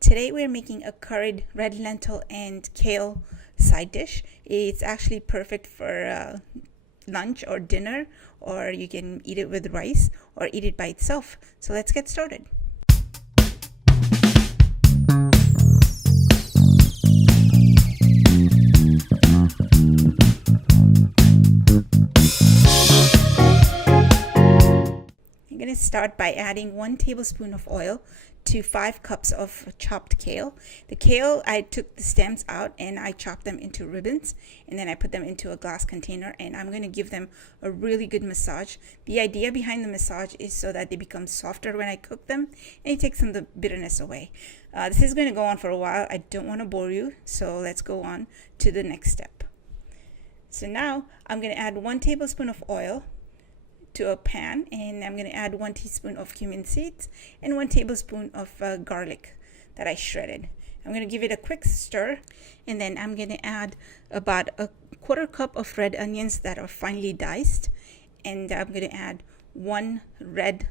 Today we're making a curried red lentil and kale side dish. It's actually perfect for lunch or dinner, or you can eat it with rice or eat it by itself. So let's get started. I'm going to start by adding 1 tablespoon of oil to 5 cups of chopped kale. The kale, I took the stems out and I chopped them into ribbons, and then I put them into a glass container, and I'm going to give them a really good massage. The idea behind the massage is so that they become softer when I cook them, and it takes some of the bitterness away. This is going to go on for a while. I don't want to bore you, so let's go on to the next step. So now I'm going to add 1 tablespoon of oil to a pan, and I'm going to add 1 teaspoon of cumin seeds and 1 tablespoon of garlic that I shredded. I'm going to give it a quick stir, and then I'm going to add about a 1/4 cup of red onions that are finely diced, and I'm going to add 1 red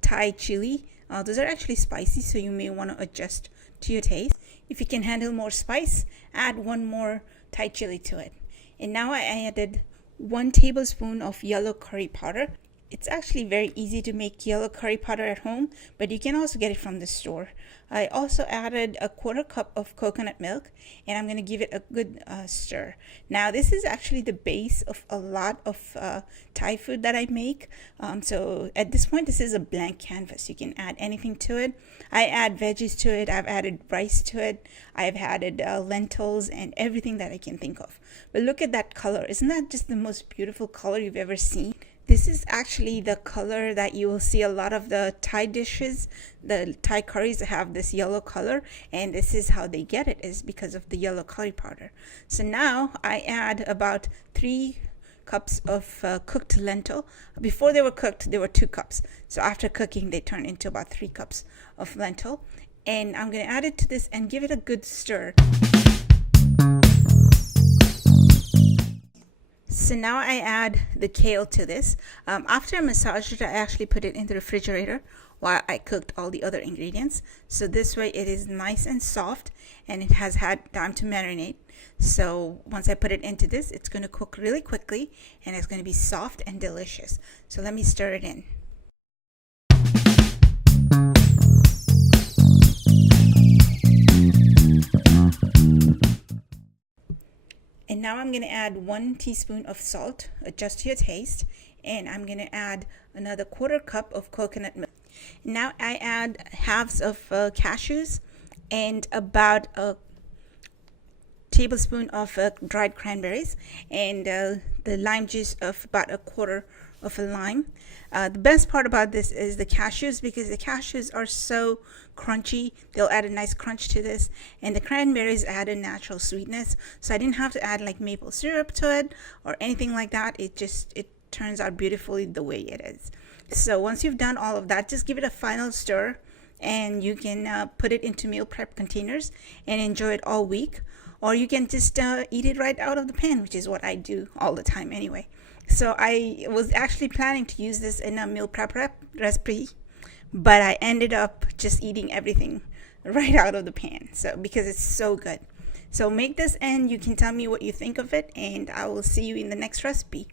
Thai chili. Those are actually spicy, so you may want to adjust to your taste. If you can handle more spice, add 1 more Thai chili to it. And now I added 1 tablespoon of yellow curry powder. It's actually very easy to make yellow curry powder at home, but you can also get it from the store. I also added a 1/4 cup of coconut milk, and I'm going to give it a good stir. Now this is actually the base of a lot of Thai food that I make. So at this point, this is a blank canvas. You can add anything to it. I add veggies to it. I've added rice to it. I've added lentils and everything that I can think of. But look at that color. Isn't that just the most beautiful color you've ever seen? This is actually the color that you will see a lot of the Thai dishes. The Thai curries have this yellow color, and this is how they get it, is because of the yellow curry powder. So now I add about 3 cups of cooked lentil. Before they were cooked, they were 2 cups. So after cooking, they turn into about 3 cups of lentil. And I'm going to add it to this and give it a good stir. So now I add the kale to this. After I massaged it, I actually put it in the refrigerator while I cooked all the other ingredients. So this way it is nice and soft, and it has had time to marinate. So once I put it into this, it's going to cook really quickly, and it's going to be soft and delicious. So let me stir it in. And now I'm going to add 1 teaspoon of salt, adjust to your taste, and I'm going to add another 1/4 cup of coconut milk. Now I add halves of cashews and about a tablespoon of dried cranberries, and the lime juice of about a 1/4 of a lime. The best part about this is the cashews, because the cashews are so crunchy. They'll add a nice crunch to this, and the cranberries add a natural sweetness, so I didn't have to add like maple syrup to it or anything like that. It turns out beautifully the way it is. So once you've done all of that, just give it a final stir, and you can put it into meal prep containers and enjoy it all week, or you can just eat it right out of the pan, which is what I do all the time anyway. So I was actually planning to use this in a meal prep recipe, but I ended up just eating everything right out of the pan, so because it's so good. So make this, and you can tell me what you think of it, and I will see you in the next recipe.